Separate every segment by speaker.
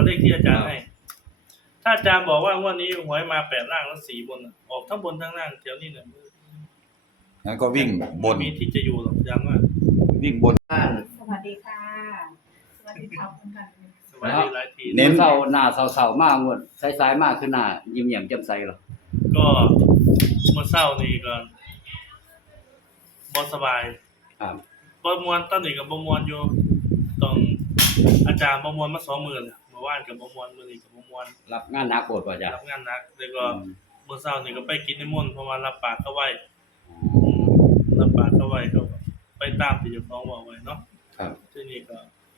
Speaker 1: เลขที่อาจารย์ให้ถ้าอาจารย์บอกว่างวดนี้หวยมา8ล่างแล้ว4บนออกทั้งบนทั้งล่างแถวนี้เนี่ย
Speaker 2: งั้นก็วิ่งบน
Speaker 1: มีที่จะอยู่หรอกอาจารย์ว่า
Speaker 2: วิ่งบน
Speaker 3: สวัสดีค่ะสวัสดีค่ะคุณกัน
Speaker 1: สวัสดีหลายที
Speaker 2: เน้น
Speaker 4: เศร้าหน้าเศร้าๆมากงวดสายๆมากคือหน้ายิ้มแย้มแจ่มใสเหรอ
Speaker 1: ก็เมื่อเช้านี่ก็บ่สบาย
Speaker 4: ครับ
Speaker 1: บ่ม่วนตอนนี้ก็บ่ม่วนอยู่ต้องอาจารย์บ่ม่วนมา2มื้อแล้วเมื่อวานก็บ่ม่วนมื้อนี้ก็บ่ม่วน
Speaker 4: รับงานหนักโพดบ่จ๊ะ
Speaker 1: รับงานหนักแล้วก็เมื่อเช้านี่ก็ไปกินนิมนต์เพราะว่ารับปากเขาไว้รับปากเขาไว้ก็ไปตามที่เจ้าของบอกไว้เนาะ
Speaker 4: ครับ
Speaker 1: ทีนี้ก็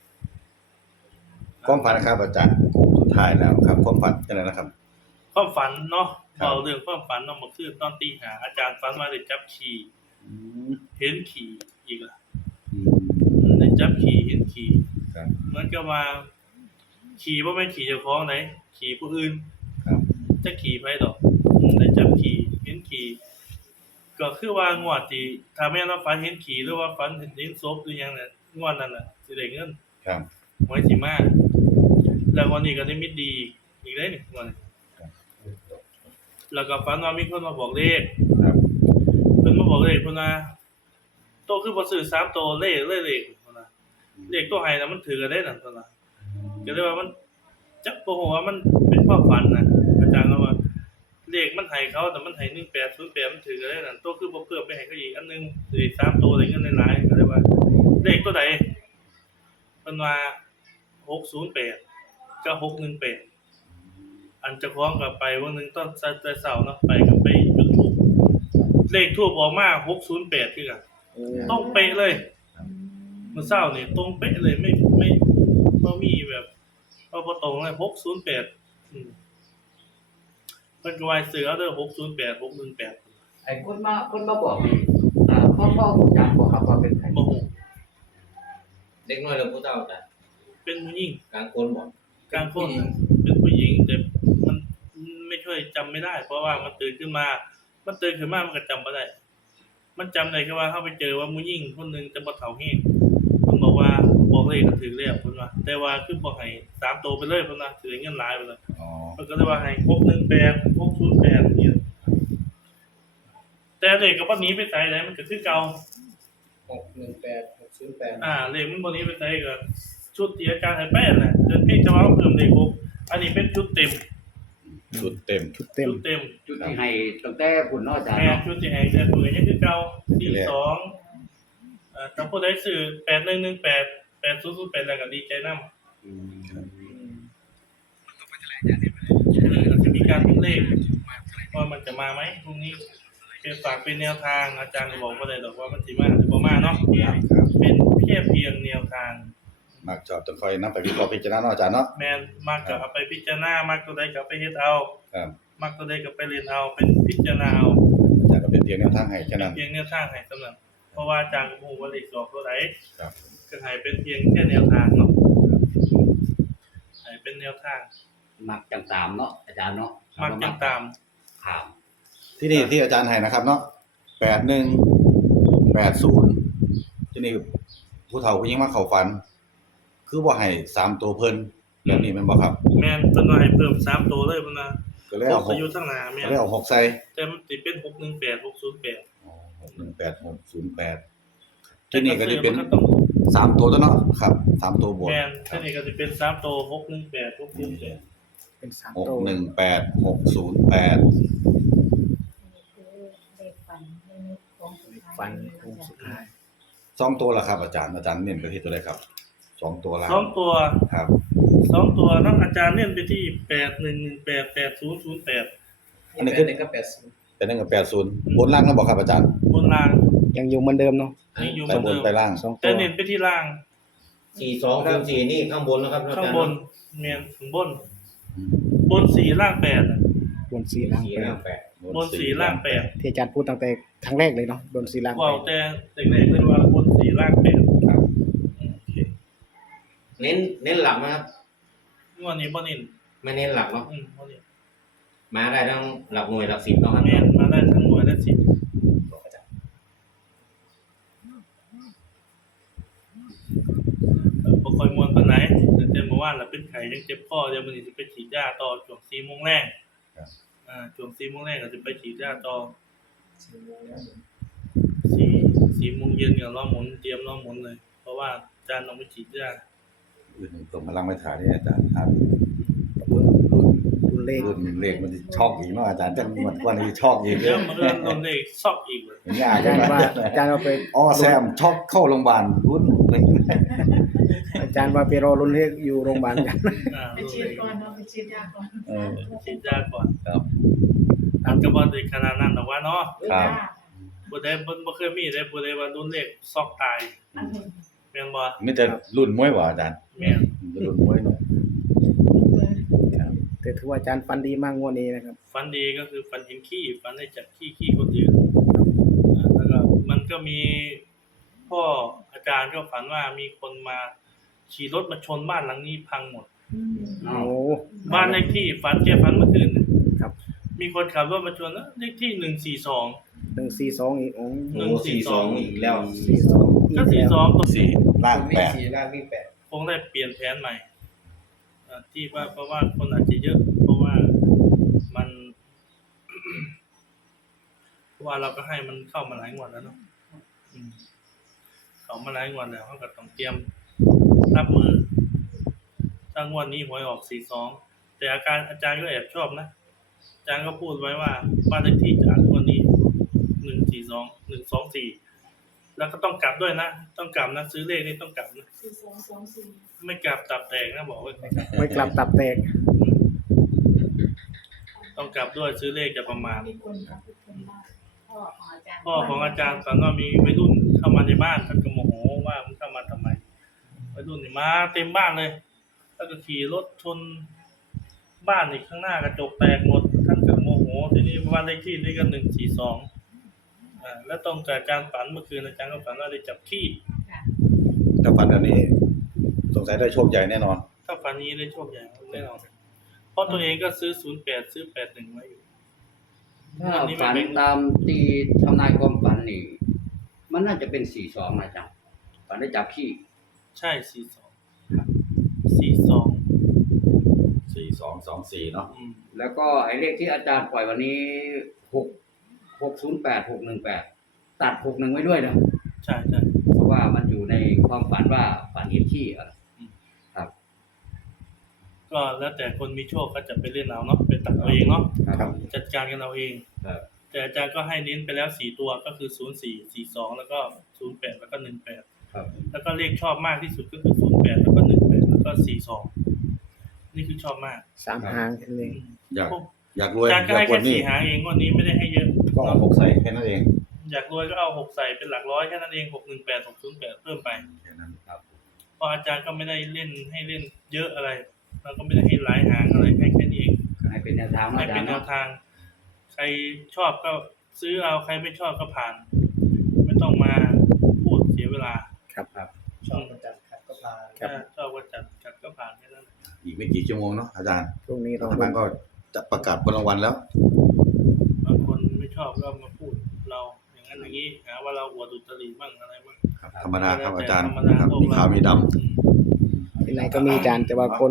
Speaker 2: ความฝันครับอาจารย์สุดท้ายแล้วครับความฝันจังได๋นะครับ
Speaker 1: ความฝันเนาะเว้าเรื่องความฝันเนาะเมื่อคืนตอนตี 5อาจารย์ฝันว่าได้จับขี่เห็นขี่อีกล่ะได้จับขี่เห็นขี่
Speaker 2: ครับ
Speaker 1: เหมือนกับว่าขี่บ่แม่นขี่เจ้าของไหนขี่ผู้อื่น
Speaker 2: ครับ
Speaker 1: จะขี่ไปดอกได้จับขี่เห็นขี่ก็คือว่างวดที่ถ้าแม่นว่าฝันเห็นขี่หรือว่าฝันเห็นศพหรือหยังเนี่ยงวดนั้นน่ะสิได้เงิน
Speaker 2: ครับ
Speaker 1: หวยสิมาแล้ววันนี้ก็นิมิตดีอีกได้นี่งวดนี้แล้วก็ฝันว่ามีคนมาบอกเลข
Speaker 2: ครับ
Speaker 1: เพิ่นมาบอกเลขเพิ่นว่าโตคือบ่ซื้อ3โตเลขเพิ่นว่าเลขตัวให้น่ะมันถือกันได้นั่นเพิ่นว่าก็เลยว่ามันจักบ่ฮู้ว่ามันเป็นความฝันน่ะอาจารย์ก็ว่าเลขมันให้เขาแต่มันให้1808มันถือกันได้นั่นโตคือบ่เพิ่มไปให้เขาอีกอันนึงสิได้3โตได้เงินหลายๆก็เลยว่าเลขตัวใดเพิ่นว่า608กับ618อันเจ้าของก็ไปวันนึงตอนแต่เช้าเนาะไปก็ไปจุดธูปเลขธูปออกมา608คือกันตรงเป๊ะเลยเมื่อเช้านี่ตรงเป๊ะเลยไม่บ่มีแบบบ่ตรงเลย608เพิ่นก็ว่าซื้อเอาเด้อ608 618
Speaker 4: ไอ้คนมาบอกนี่พ่อรู้จักบ่ครับว่าเป็นใคร
Speaker 1: บ่ฮู้
Speaker 5: เด็กน้อยหรือผู้เฒ่าจ้ะ
Speaker 1: เป็นผู้หญิง
Speaker 5: กลางคนบ่
Speaker 1: กลางคนเป็นผู้หญิงแต่มันไม่ช่วยจำไม่ได้เพราะว่ามันตื่นขึ้นมามันก็จำบ่ได้มันจำได้แค่ว่าเฮาไปเจอว่าผู้หญิงคนนึงแต่บ่เฒ่าแฮงเพิ่นบอกว่าบอกเลขก็ถูกแล้วเพิ่นว่าแต่ว่าคือบ่ให้3โตไปเลยเพิ่นว่าสิได้เงินหลายเพิ่นว่า
Speaker 2: อ๋อ
Speaker 1: เพิ่นก็เลยว่าให้618 608นี่แต่เลขก็บ่หนีไปไสได้มันก็คือเก่า
Speaker 5: 618 608
Speaker 1: เลขมันบ่หนีไปไสก็ชุดที่อาจารย์ให้ไปนั่นแหละจนเพียงแต่ว่าเพิ่มเลข6อันนี้เป็นชุดเต็ม
Speaker 2: ชุดเต็ม
Speaker 1: ชุดที่
Speaker 4: ให้ตั้งแต่พุ่นเนาะอาจารย์
Speaker 1: แม่
Speaker 4: เนาะ
Speaker 1: ชุดที่ให้แต่ตัวยังคือเก่า42ถ้าผู้ใดซื้อ8118 8008แล้วก็ดีใจนำจะมีการตัวเลขว่ามันจะมาไหมพรุ่งนี้เป็นฝากเป็นแนวทางอาจารย์ก็บอกว่าได้ดอกว่ามันสิมาหรือบ่มาเนาะเป็นเพียงแนวทาง
Speaker 2: มักชอบต้องคอยนำไปวิเคราะห์พิจารณาเนาะอาจารย์เนาะ
Speaker 1: แม่นมักก็เอาไปพิจารณามักตัวใดก็ไปเฮ็ดเอา
Speaker 2: ครับ
Speaker 1: มักตัวใดก็ไปเรียนเอาเป็นพิจารณาเอา
Speaker 2: อาจารย์ก็เป็นเพียงแนวทางให้แค่นั้น
Speaker 1: เพียงแนวทางให้สำหรับเพราะว่าอาจารย์ก็บ่ฮู้ว่าเลขออกตัวใด
Speaker 2: ครับ
Speaker 1: ก็ให้เป็นเพียงแค่แนวทางเนาะให้เป็นแนวทาง
Speaker 4: มักจังตามเนาะอาจารย์เนาะ
Speaker 1: มักจังตาม
Speaker 4: ครับ
Speaker 2: ที่นี่ที่อาจารย์ให้นะครับเนาะ8180ที่นี่ผู้เฒ่าผู้หญิงมาเข้าฝันคือบ่ให้3ตัวเพิ่นแบบนี้แม่นบ่ครับ
Speaker 1: แม่นเพิ่นว่าให้เพิ่ม3ตัวเลยเพิ่นว่า
Speaker 2: ก็เลยเอา
Speaker 1: 6อยู่ข้างหน้าแม่น
Speaker 2: ก็เลยเอา6ใส่
Speaker 1: แต่มันสิเป็น618 608
Speaker 2: อ๋อ618 608ที่นี่ก็สิเป็น3ตัวเนาะครับ3ตัวบวก
Speaker 1: แม่นที่นี่ก็สิเป็น3ตัว618 608
Speaker 3: เป็น3ตัว
Speaker 2: 618 608
Speaker 3: ฝันโค้งสุดท้าย
Speaker 2: 2ตัวล่ะครับอาจารย์เน้นไปที่ตัวใดครับ2ตัวล่ะ
Speaker 1: 2ตัว
Speaker 2: ครับ
Speaker 1: 2ตัวเนาะอาจารย์เน้นไปที่8118 8008
Speaker 2: อันนี้คือ
Speaker 5: ก็80
Speaker 2: เป็น1กับ80บนล่างนำบ่ครับอาจารย์
Speaker 1: บนล่าง
Speaker 3: ยังอยู่เหมือนเดิมเนาะ
Speaker 1: ยังอยู่เหมือนเดิม
Speaker 2: ไปล่าง
Speaker 1: แต่เน้นไปที่ล่าง
Speaker 5: 42ถึง4นี่ข้างบนนะครับ
Speaker 1: ข้างบนแม่นถึงบน4ล่าง8น่ะ
Speaker 3: บน4ล่าง
Speaker 1: 8บน4ล่าง8
Speaker 3: ที่อาจารย์พูดตั้งแต่ครั้งแรกเลยเนาะบน4ล่าง8
Speaker 1: ว้าวแต่เด็กๆเลยว่าบน4ล่าง8
Speaker 2: ครับ
Speaker 1: โอเค
Speaker 5: เน้นหลักมั้ยครับ
Speaker 1: งวดนี้บ่เน้น
Speaker 5: ไม่เน้นหลักเนาะ
Speaker 1: บ่เน้น
Speaker 5: มาได้ทั้งหลักหน่วยหลัก10เนาะครับ
Speaker 1: แม่นมาได้ทั้งหน่วยและ10ปค่อยม่วนปานไหนตั้งแต่เมื่อวานแล้วเป็นไข้ยังเจ็บคอเดี๋ยวมื้อนี้สิไปฉีดยาต่อช่วง4 โมงแลง
Speaker 2: ครับ
Speaker 1: ช่วง4 โมงแลงก็สิไปฉีดยาต่อ 4 โมงเย็นก็รอหมุนเตรียมรอหมุนเลย เพราะว่าอาจารย์ต้องไปฉีดยา
Speaker 2: อื่นส่งพลังไปถ่ายนี่อาจารย์ครับรุ่น
Speaker 6: รุ่นเลข
Speaker 2: รุ่นเลขมันสิช็อกอีกเนาะอาจารย์จังหมดวันนี้ช็อกอีก
Speaker 1: เดี๋ยวมันก็โดนเลขซอกอีกเลย
Speaker 2: อย่างเงี้ย
Speaker 6: อาจารย์ว่าอาจารย์เอาไป
Speaker 2: อ๋อแซมช็อกเข้าโรงพยาบาลรุ่น
Speaker 6: อาจารย์ว่าไปรอรุ่นเลขอยู่โรงพยาบาลกัน
Speaker 3: ไปฉีดก่อนเนาะไปฉีดยาก่อน
Speaker 2: เออ
Speaker 1: ฉีดยาก่อน
Speaker 2: ครับ
Speaker 1: มันก็บ่ได้ขนาดนั้นหรอกว่าเนาะ
Speaker 2: ครับ
Speaker 1: บ่ได้บ่เคยมีได้บ่ได้ว่าโดนเลขซอกตายแม่นบ่
Speaker 2: มีแต่รุ่นมวยบ่อาจารย์
Speaker 1: แม่น
Speaker 2: รุ่นมวยเนาะ
Speaker 6: แต่ถือว่าอาจารย์ฟันดีมากงวดนี้นะครับ
Speaker 1: ฝันดีก็คือฝันเห็นขี้ฝันได้จับขี้คนอื่นแล้วก็มันก็มีพ่ออาจารย์ก็ฝันว่ามีคนมาขี่รถมาชนบ้านหลังนี้พังหมด
Speaker 6: โอ้
Speaker 1: บ้านเลขที่ฝันแกฝันเมื่อคืนน่ะ
Speaker 6: ครับ
Speaker 1: มีคนขับรถมาชนแล้วเลขที่142
Speaker 6: 142อีกโอ้
Speaker 5: โอ้42อีกแล้ว
Speaker 6: 42
Speaker 1: ก็
Speaker 6: อีกแล้ว
Speaker 1: 42ตรง
Speaker 2: สี่ล่างแปด
Speaker 1: คงได้เปลี่ยนแผนใหม่ที่ว่าเพราะว่าคนอาจจะเยอะ เพราะว่ามัน เพราะว่าเราก็ให้มันเข้ามาหลายงวดแล้วเนาะเข้ามาหลายงวดแล้วเขาก็ต้องเตรียมรับมือถ้างวดนี้หวยออก42แต่อาจารย์ก็แอบชอบนะอาจารย์ก็พูดไว้ว่าบ้านเลขที่จากงวดนี้142 แล้วก็ต้องกลับด้วยนะต้องกลับนะซื้อเลขนี่ต้องกลับนะ
Speaker 3: 4224
Speaker 1: ไม่กลับตับแตกนะบอกไว้ก่อน
Speaker 6: ไม่กลับตับแตก
Speaker 1: ต้องกลับด้วยซื้อเลขจะประมาณ
Speaker 3: มีคนกับทุกคนบ้างพ่อของอาจารย์
Speaker 1: พ่อของอาจารย์ตอนนั้นมีวัยรุ่นเข้ามาในบ้านท่านก็โมโหว่ามึงเข้ามาทำไมวัยรุ่นนี่มาเต็มบ้านเลยแล้วก็ขี่รถชนบ้านอีกข้างหน้ากระจกแตกหมดท่านก็โมโหทีนี้บ้านเลขที่นี่ก็142แล้วตรงกับอาจารย์ฝันเมื่อคืนอาจารย์ก็ฝันว่าได้จับขี้
Speaker 2: ถ้าฝันแบบนี้สงสัยได้โชคใหญ่แน่นอน
Speaker 1: ถ้าฝันนี้ได้โชคใหญ่แน่นอนเพราะตัวเองก็ซื้อ08ซื้อ81ไว้อยู่
Speaker 4: ถ้าฝันตามตีทำนายความฝันนี่ มันน่าจะเป็น42นะจ๊ะฝันได้จับขี้
Speaker 1: ใช่42
Speaker 2: 4224เนาะ
Speaker 4: แล้วก็ไอ้เลขที่อาจารย์ปล่อยวันนี้608 618ตัด61ไว้ด้วยนะ
Speaker 1: ใช่
Speaker 4: เพราะว่ามันอยู่ในความฝันว่าฝันเห็นขี้อะครับ
Speaker 1: ก็แล้วแต่คนมีโชคก็จะไปเล่นเอาเนาะไปตัดเอาเองเนาะ
Speaker 4: ครับ
Speaker 1: จัดการกันเอาเอง
Speaker 4: ครับ
Speaker 1: แต่อาจารย์ก็ให้เน้นไปแล้ว4ตัวก็คือ04 42แล้วก็08แล้วก็18
Speaker 4: ครับ
Speaker 1: แล้วก็เลขชอบมากที่สุดก็คือ08แล้วก็18แล้วก็42นี่คือชอบมาก
Speaker 6: 3 หางแค่นั้นเอง
Speaker 2: อยากรวย
Speaker 1: อาจารย์ก็
Speaker 2: อยา
Speaker 1: ให้
Speaker 2: กก
Speaker 1: แค่
Speaker 2: ว่านี้
Speaker 1: 4หางเองงวดนี้ไม่ได้ให้เยอะ
Speaker 2: ก็เอา6ใส่แค่นั้นเอง
Speaker 1: อยากรวยก็เอา6ใส่เป็นหลักร้อยแค่นั้นเอง618 608เพิ่มไป
Speaker 2: แค่นั้นครับ
Speaker 1: เพราะอาจารย์ก็ไม่ได้เล่นให้เล่นเยอะอะไรแล้วก็ไม่ได้ให้หลายหางอะไรให้แค่นี้เอง
Speaker 4: ให้เป็นแนวทาง
Speaker 1: ให้
Speaker 4: อาจา
Speaker 1: เป็
Speaker 4: ร
Speaker 1: น
Speaker 4: ย์
Speaker 1: แนว
Speaker 4: เนาะ
Speaker 1: ทาง ใครชอบก็ซื้อเอาใครไม่ชอบก็ผ่าน ไม่ต้องมาพูดเสียเวลา
Speaker 7: ชอบประจัดขัดก็พา
Speaker 6: ครับ
Speaker 1: ถ้าชอบก็จัดก็ผ่านแค่นั้น
Speaker 2: อีกไม่กี่ชั่วโมงเนาะอาจารย์
Speaker 6: ช่วงนี้
Speaker 2: รั
Speaker 6: เรา
Speaker 2: ฐบาลก็จะประกาศผลรางวัลแล้ว
Speaker 1: บางคนไม่ชอบก็มาพูดเราอย่างนั้นอย่างนี้หาว่าเราอวดอุตริบ้างอะไรบ้าง
Speaker 2: ครับธรรมดาครับอาจารย์
Speaker 1: ธรรมดา
Speaker 2: ครับมีขาวมีดำ
Speaker 6: ที่ไหนก็มีอาจารย์แต่ว่าคน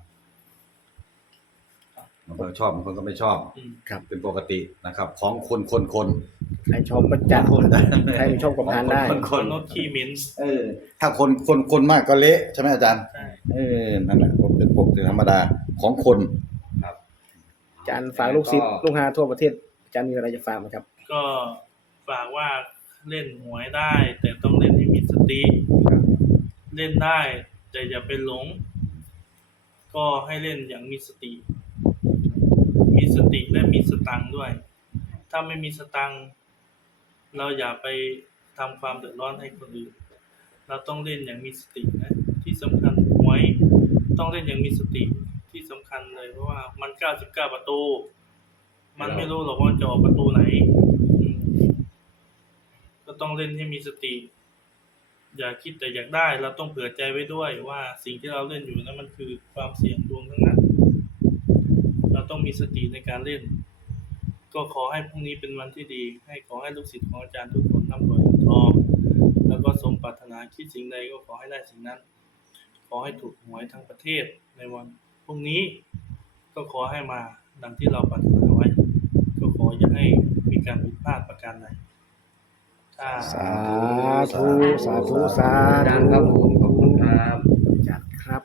Speaker 2: บางคนชอบบางคนก็ไม่ชอบ
Speaker 1: อืม
Speaker 2: เป็นปกตินะครับ ของคน
Speaker 6: ใครชอบก็จัดใครไม่ชอบก็ผ่านได้
Speaker 2: คน
Speaker 1: รถขี้เหม็น
Speaker 2: ถ้าคนมากก็เละใช่ไหมอาจารย์
Speaker 1: ใช่
Speaker 2: นั่นแหละเป็นปกติธรรมดาของคน
Speaker 6: อาจารย์ฝากลูกศิษย์ลูกหาทั่วประเทศอาจารย์มีอะไรจะฝากไหมครับ
Speaker 1: ก็ฝากว่าเล่นหวยได้ แต่ต้องเล่นให้มีสติ เล่นได้ แต่อย่าไปหลง ก็ให้เล่นอย่างมีสติ มีสติและมีสตังค์ด้วย ถ้าไม่มีสตังค์เราอย่าไปทำความเดือดร้อนให้คนอื่น เราต้องเล่นอย่างมีสตินะ ที่สำคัญหวยต้องเล่นอย่างมีสติที่สำคัญเลยเพราะว่ามัน99ประตู มันไม่รู้หรอกว่าจะออกประตูไหนก็ต้องเล่นให้มีสติ อย่าคิดแต่อยากได้ เราต้องเผื่อใจไว้ด้วยว่าสิ่งที่เราเล่นอยู่นั้นมันคือความเสี่ยงดวงทั้งนั้น เราต้องมีสติในการเล่น ก็ขอให้พรุ่งนี้เป็นวันที่ดี ให้ขอให้ลูกศิษย์ของอาจารย์ทุกคนร่ำรวยเงินทองแล้วก็สมปรารถนาคิดสิ่งใดก็ขอให้ได้สิ่งนั้น ขอให้ถูกหวยทั้งประเทศในวันพรุ่งนี้ ก็ขอให้มาดังที่เราปรารถนาไว้ ก็ขออย่าให้มีการผิดพลาดประการใดถ้า
Speaker 6: สาธุสาธุสา
Speaker 4: อาจาร
Speaker 6: ธุ
Speaker 4: ย์ครับผมขอบคุณครับ
Speaker 6: อาจารย์ครับ